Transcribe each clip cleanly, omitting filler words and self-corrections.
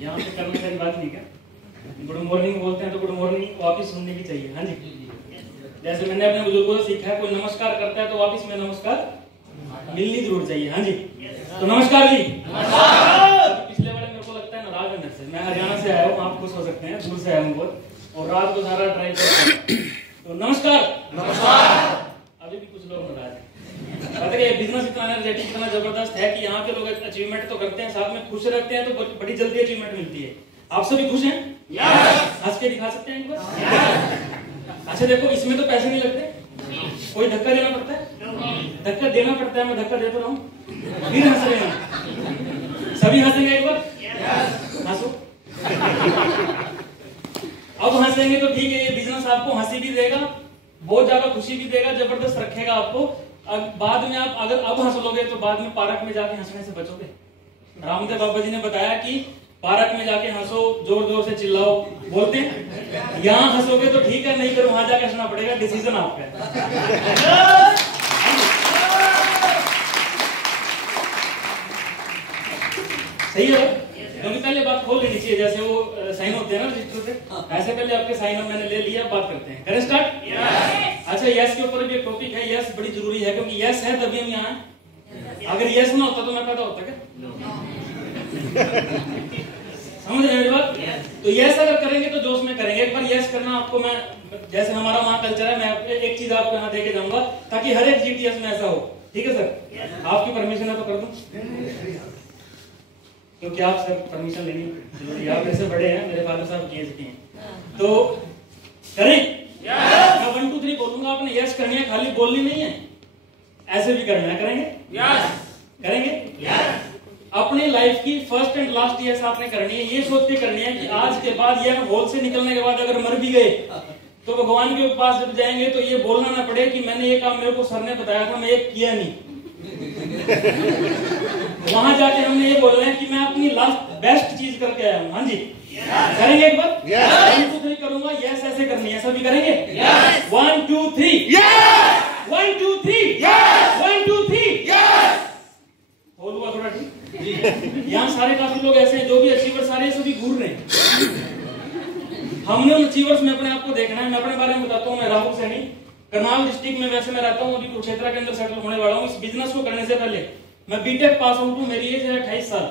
यहाँ पे करने वाली बात नहीं क्या? गुड मॉर्निंग बोलते हैं तो गुड मॉर्निंग वापिस सुननी भी चाहिए। हाँ जी, जैसे मैंने अपने बुजुर्गों से सीखा है, कोई नमस्कार करता है तो वापिस में नमस्कार मिलनी जरूर चाहिए। हाँ जी, तो नमस्कार जी। पिछले वाले मेरे को लगता है नाराज है मेरे से, मैं हरियाणा से आया हूँ, आप खुश हो सकते हैं, दूर से आया हूँ बहुत, और रात को सारा ट्राई करता हूँ। तो नमस्कार। अभी भी कुछ लोग नाराज हैं। पता है बिजनेस इतना एनर्जेटिक, इतना जबरदस्त है कि यहाँ के लोग अचीवमेंट तो करते हैं, साथ में खुश रहते हैं, तो बड़ी जल्दी अचीवमेंट मिलती है। आप सभी खुश हैं? हंस के दिखा सकते हैं एक बार? अच्छा देखो, इसमें तो पैसे नहीं लगते, कोई धक्का देना पड़ता है? धक्का देना पड़ता है, मैं धक्का देता रहा हूँ, फिर हंस रहे हैं। सभी हंसेंगे एक बार? हंसो। अब हंसेंगे तो ठीक है, ये बिजनेस आपको हंसी भी देगा, बहुत ज्यादा खुशी भी देगा, जबरदस्त रखेगा आपको। अब बाद में आप अगर अब हंस लोगे तो बाद में पार्क में जाके हंसने से बचोगे। रामदेव बाबा जी ने बताया कि पार्क में जाके हंसो, जोर जोर से चिल्लाओ, बोलते हैं। यहाँ हंसोगे तो ठीक है, नहीं तो वहां जाके हंसना पड़ेगा, डिसीजन आपका है। सही है, क्योंकि पहले बात खोल लेनी चाहिए, जैसे वो साइन होते हैं ना रजिस्टर पे, ऐसे पहले आपके साइन मैंने ले लिया, बात करते हैं। करें स्टार्ट? अच्छा, यस के ऊपर भी एक टॉपिक है, यस बड़ी जरूरी है, क्योंकि यस है तभी हम यहाँ। अगर यस ना होता तो मैं पैदा होता क्या? समझ रहे मेरी बात? तो यस अगर करेंगे तो जोश में करेंगे। एक बार यस करना आपको, मैं जैसे हमारा वहाँ कल्चर है, मैं एक चीज आपको यहाँ देके जाऊंगा ताकि हर एक जीटीएस में ऐसा हो। ठीक है सर? आपकी परमिशन है तो कर दूं, क्योंकि आप सर परमिशन लेनी जरूरी है, आप ऐसे बड़े हैं, मेरे फादर साहब किए हैं, तो करें। मैं 1 2 3 बोलूंगा, आपने यस करनी है, खाली बोलनी नहीं है, ऐसे भी करना है। करेंगे? करेंगे? अपनी लाइफ की फर्स्ट एंड लास्ट यस आपने करनी है, ये सोच के करनी है कि आज के बाद, यह हॉल से निकलने के बाद अगर मर भी गए तो भगवान के पास जब जाएंगे तो ये बोलना ना पड़े कि मैंने ये काम, मेरे को सर ने बताया था, मैं ये किया नहीं। वहां जाके हमने ये बोलना है कि मैं अपनी लास्ट बेस्ट चीज करके आया हूँ। हाँ जी, करेंगे एक बार? 1 2 3 करूंगा, यस ऐसे करनी है, सभी करेंगे? 1 2 3 1 2 3 1 2 3 बोलूंगा थोड़ा ठीक। यहाँ सारे काफी लोग ऐसे हैं जो भी अचीवर सारे सभी घूर रहे हैं। हमने उन अचीवर्स में अपने आप को देखना है। मैं अपने बारे में बताता हूँ, मैं राहुल सैनी, करनाल डिस्ट्रिक्ट में वैसे मैं रहता हूँ, अभी कुरुक्षेत्र के अंदर सेटल होने वाला हूँ। इस बिजनेस को करने से पहले मैं बीटेक पास आउट हूँ, मेरी एज है 28 साल।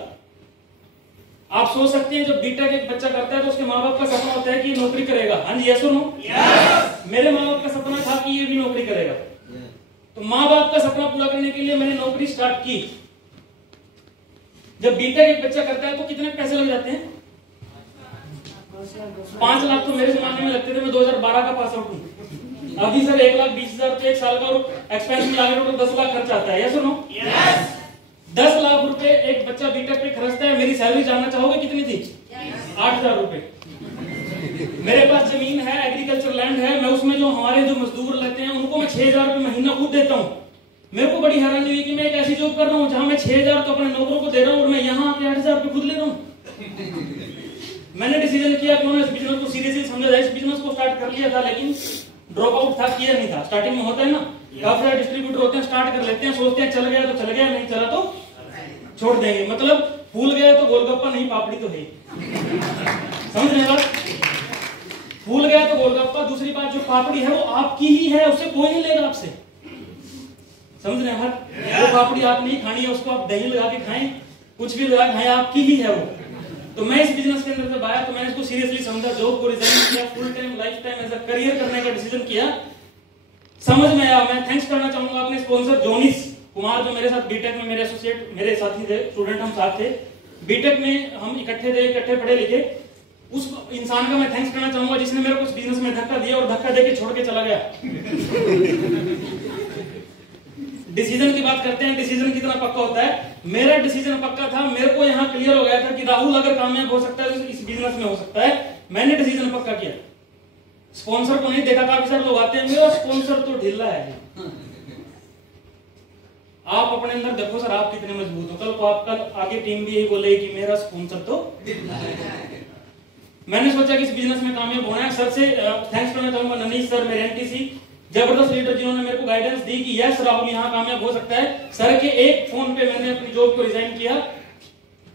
आप सोच सकते हैं जब बीटेक एक बच्चा करता है तो उसके माँ बाप का सपना होता है कि नौकरी करेगा। हाँ जी, यस और नो? मेरे माँ बाप का सपना था कि ये भी नौकरी करेगा, तो माँ बाप का सपना पूरा करने के लिए मैंने नौकरी स्टार्ट की। जब बीटेक एक बच्चा करता है तो कितने पैसे लग जाते हैं? 5 लाख तो मेरे जमाने में लगते थे, मैं 2012 का पास आउट हूँ। अभी सर 1,20,000 तो एक साल का, और एक्सपेंस मिला के तो 10 लाख खर्च आता है। यस और नो? 10 लाख रुपए एक बच्चा बीटेक पे खर्चता है। मेरी सैलरी जानना चाहोगे कितनी थी? 8,000 रुपए। मेरे पास जमीन है, एग्रीकल्चर लैंड है, मैं उसमें जो हमारे जो मजदूर लेते हैं उनको मैं 6,000 रुपए महीना खुद देता हूँ। मेरे को बड़ी हैरानी हुई कि मैं एक ऐसी जॉब कर रहा हूँ जहां मैं 6,000 तो अपने नौकरों को दे रहा हूँ और मैं यहाँ आके 8,000 रुपए खुद ले रहा हूँ। मैंने डिसीजन किया क्यों ना इस बिजनेस को सीरियसली समझा जाए। इस बिजनेस को स्टार्ट कर लिया था, लेकिन ड्रॉप आउट था, किया नहीं था। स्टार्टिंग में होता है ना, काफी सारे डिस्ट्रीब्यूटर होते हैं, स्टार्ट कर लेते हैं, सोचते हैं चल गया तो चल गया, नहीं चला तो छोड़ देंगे। मतलब फूल गया तो गोलगप्पा नहीं, पापड़ी तो है। समझ रहे बात? फूल गया तो गोलगप्पा। दूसरी बात, जो पापड़ी है वो आपकी ही है, उसे कोई नहीं लेगा आपसे। समझ रहे हैं? वो पापड़ी आप नहीं खानी है, उसको आप दही लगा के खाएं, कुछ भी लगा खाएं, आपकी ही है वो। तो मैं इस बिजनेस के अंदर जब आया तो मैंने इसको सीरियसली समझा, जॉब को रिजाइन किया, full time life time as a career करने का डिसीजन किया। समझ में आया। मैं थैंक्स करना चाहूंगा अपने स्पॉन्सर जोनिस कुमार, जो मेरे साथ बीटेक में मेरे एसोसिएट, मेरे साथी थे, स्टूडेंट हम साथ थे बीटेक में, हम इकट्ठे थे, इकट्ठे पढ़े लिखे। उस इंसान का मैं थैंक्स करना चाहूंगा जिसने मेरे को उस बिजनेस में धक्का दिया और धक्का देके छोड़ के चला गया। डिसीजन की बात करते हैं, डिसीजन कितना पक्का होता है। मेरा डिसीजन पक्का था, मेरे को यहाँ क्लियर हो गया था कि राहुल अगर कामयाब हो सकता है तो इस बिजनेस में हो सकता है। मैंने डिसीजन पक्का किया। स्पॉन्सर को नहीं देखा, काफी सारे लोग आते हैं, स्पॉन्सर तो ढीला है। आप अपने अंदर देखो सर, आप कितने मजबूत हो। कल को आपका आगे टीम भी यही बोलेगी कि मेरा स्पॉन्सर तो मैंने सोचा कि इस बिजनेस में कामयाब होना है। सर से थैंक्स करना चाहूंगा, ननीश सर, मेरे एनटीसी जबरदस्त लीडर, जिन्होंने मेरे को गाइडेंस दी कि यस राहुल यहाँ कामयाब हो सकता है। सर के एक फोन पे मैंने अपनी जॉब को रिजाइन किया।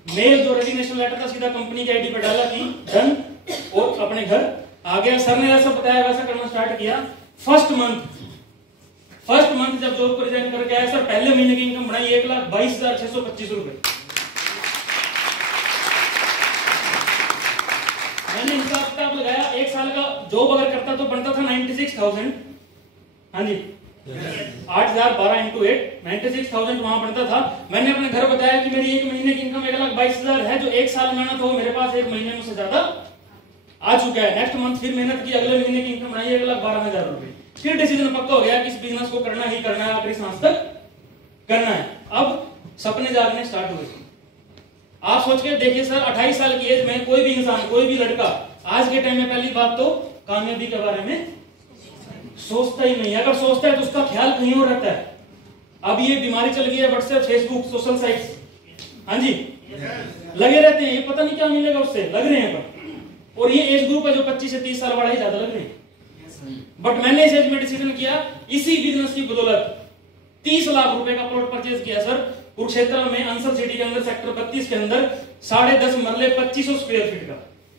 मेल जो रेजिग्नेशन लेटर था सीधा कंपनी के आईडी पर डाला कि डन, और अपने घर आ गया। सर ने जैसा बताया वैसा करना स्टार्ट किया। फर्स्ट मंथ जब जॉब को रिजाइन करके आया सर, पहले महीने की इनकम बढ़ाई 1,22,625 रुपए। मैंने हिसाब किताब लगाया, एक साल का जॉब अगर करता तो बनता था 96,000। हाँ जी, 8,012 इंटू 8, 96,000 वहां बनता था। मैंने अपने घर बताया कि मेरी एक महीने की इनकम 1,22,000 है, जो एक साल मेहनत हो मेरे पास एक महीने में से ज्यादा आ चुका है। नेक्स्ट मंथ फिर मेहनत की, अगले महीने की इनकम बनाई 1,12,000 रुपए। फिर डिसीजन पक्का हो गया कि इस बिजनेस को करना ही करना है, आखिरी सांस तक करना है। अब सपने जागने स्टार्ट हुए। आप सोच के देखिए सर, 28 साल की एज में कोई भी इंसान, कोई भी लड़का आज के टाइम में पहली बात तो कामयाबी के बारे में सोचता ही नहीं है। अगर सोचता है तो उसका ख्याल कहीं और रहता है। अब ये बीमारी चल गई है, व्हाट्सएप, फेसबुक, सोशल साइट्स, हाँ जी, लगे रहते हैं। ये पता नहीं क्या मिलेगा उससे, लग रहे हैं पर। और ये एज ग्रुप है जो 25 से 30 साल वाला ही ज्यादा लग रहे हैं। बट मैंने इस एज में डिसीजन किया, इसी बिजनेस की बदौलत 30 लाख रुपए का प्लॉट परचेज किया सर, कुरुक्षेत्र में अंसर सिटी के अंदर, सेक्टर 32 के अंदर, 10.5 मरले 2500 स्क्वायर फीट का,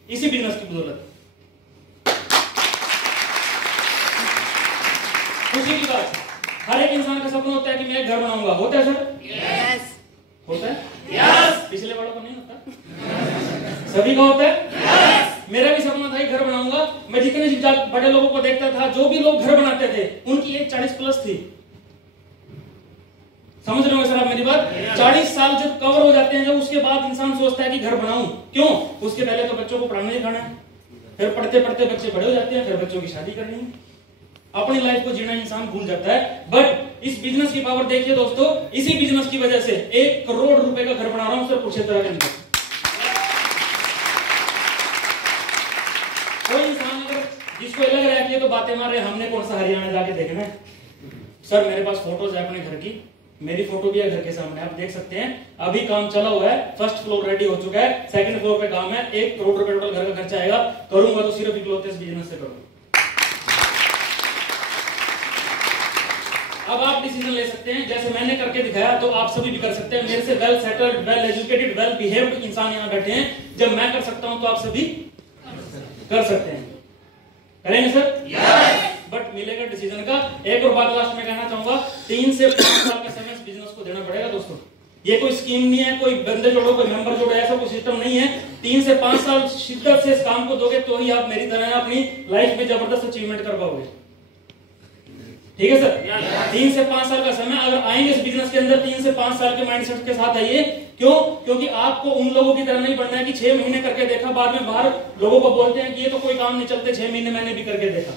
इसी बिजनेस की बदौलत। खुशी की बात, हर एक इंसान का सपना होता है कि मैं एक घर बनाऊंगा। होता है सर? यस। होता है? यस। पिछले वालों को नहीं होता? सभी का होता है? यस। मेरा भी सपना था घर बनाऊंगा। मैं जितने बड़े लोगों को देखता था, जो भी लोग घर बनाते थे, उनकी एज 40 प्लस थी। समझ रहे हो सर आप मेरी बात? 40 साल जब कवर हो जाते हैं, जब उसके बाद इंसान सोचता है कि घर बनाऊं। क्यों? उसके पहले तो बच्चों को पढ़ाना ही खाना है, फिर पढ़ते पढ़ते बच्चे बड़े हो जाते हैं, फिर बच्चों की शादी करनी है, अपनी लाइफ को जीना इंसान भूल जाता है। बट इस बिजनेस की पावर देखिए दोस्तों, इसी बिजनेस की वजह से 1 करोड़ रुपए का घर बना रहा हूं सर कुरुक्षेत्र के अंदर। कोई इंसान अगर जिसको लग रहा है कि ये तो बातें मार रहे, हमने कौन सा हरियाणा जाके देखना है। सर मेरे पास फोटोज है अपने घर की, मेरी फोटो भी है घर के सामने, आप देख सकते हैं। अभी काम चला हुआ है, फर्स्ट फ्लोर रेडी हो चुका है, सेकंड फ्लोर पे काम है। 1 करोड़ रुपए टोटल घर का खर्चा आएगा। करूंगा तो सिर्फ इकलौते बिजनेस से करूंगा। अब आप डिसीजन ले सकते हैं, जैसे मैंने करके दिखाया तो आप सभी भी कर सकते हैं। मेरे से well settled, well educated, well behaved इंसान यहाँ बैठे हैं। जब मैं कर सकता हूं तो आप सभी कर सकते हैं। करेंगे सर? यस। बट मिलेगा डिसीजन का। एक और बात लास्ट में कहना चाहूंगा, 3 से 5 साल का समय इस बिजनेस को देना पड़ेगा दोस्तों। ये कोई स्कीम नहीं है, कोई बंदे जोड़ो, कोई मेंबर जोड़ो, ऐसा कोई सिस्टम नहीं है। 3 से 5 साल शिद्दत से इस काम को दोगे तो ही आप मेरी तरह अपनी लाइफ में जबरदस्त अचीवमेंट कर पाओगे। ठीक है सर? 3 से 5 साल का समय अगर आएंगे इस बिजनेस के अंदर, 3 से 5 साल के माइंडसेट के साथ आइए। क्यों? क्योंकि आपको उन लोगों की तरह नहीं बनना है कि 6 महीने करके देखा, बाद में बाहर लोगों को बोलते हैं कि ये तो कोई काम नहीं चलते, 6 महीने मैंने भी करके देखा।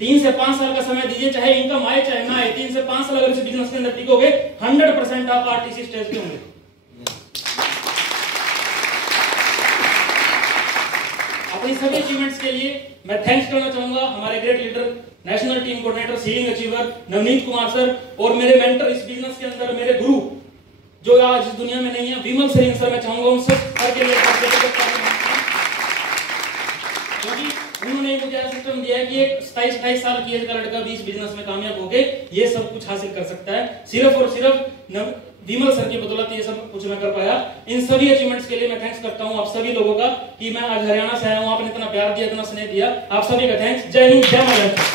3 से 5 साल का समय दीजिए, चाहे इनकम आए चाहे ना आए। 3 से 5 साल अगर इस बिजनेस के अंदर टिकोगे, 100% आप आरटीसी स्टेज पे होंगे। अपनी सभी अचीवमेंट्स के लिए मैं थैंक्स करना चाहूंगा हमारे great leader, national team coordinator, ceiling achiever Navneet Kumar sir, और मेरे मेंटर इस बिजनेस के अंदर, मेरे गुरु जो आज इस दुनिया में नहीं है, विमल सरीन सर। मैं चाहूंगा उन सब सर के लिए, क्योंकि उन्होंने मुझे ऐसा सिस्टम दिया है कि एक 27-28 साल की एज का लड़का भी इस बिजनेस में कामयाब होके ये सब कुछ हासिल कर सकता है। सिर्फ और सिर्फ विमल सर की बदौलत ये सब कुछ मैं कर पाया। इन सभी अचीवमेंट्स के लिए मैं थैंक्स करता हूं आप सभी लोगों का कि मैं आज हरियाणा से आया हूं, आपने इतना प्यार दिया, इतना स्नेह दिया। आप सभी का थैंक्स। जय हिंद, जय महाराष्ट्र।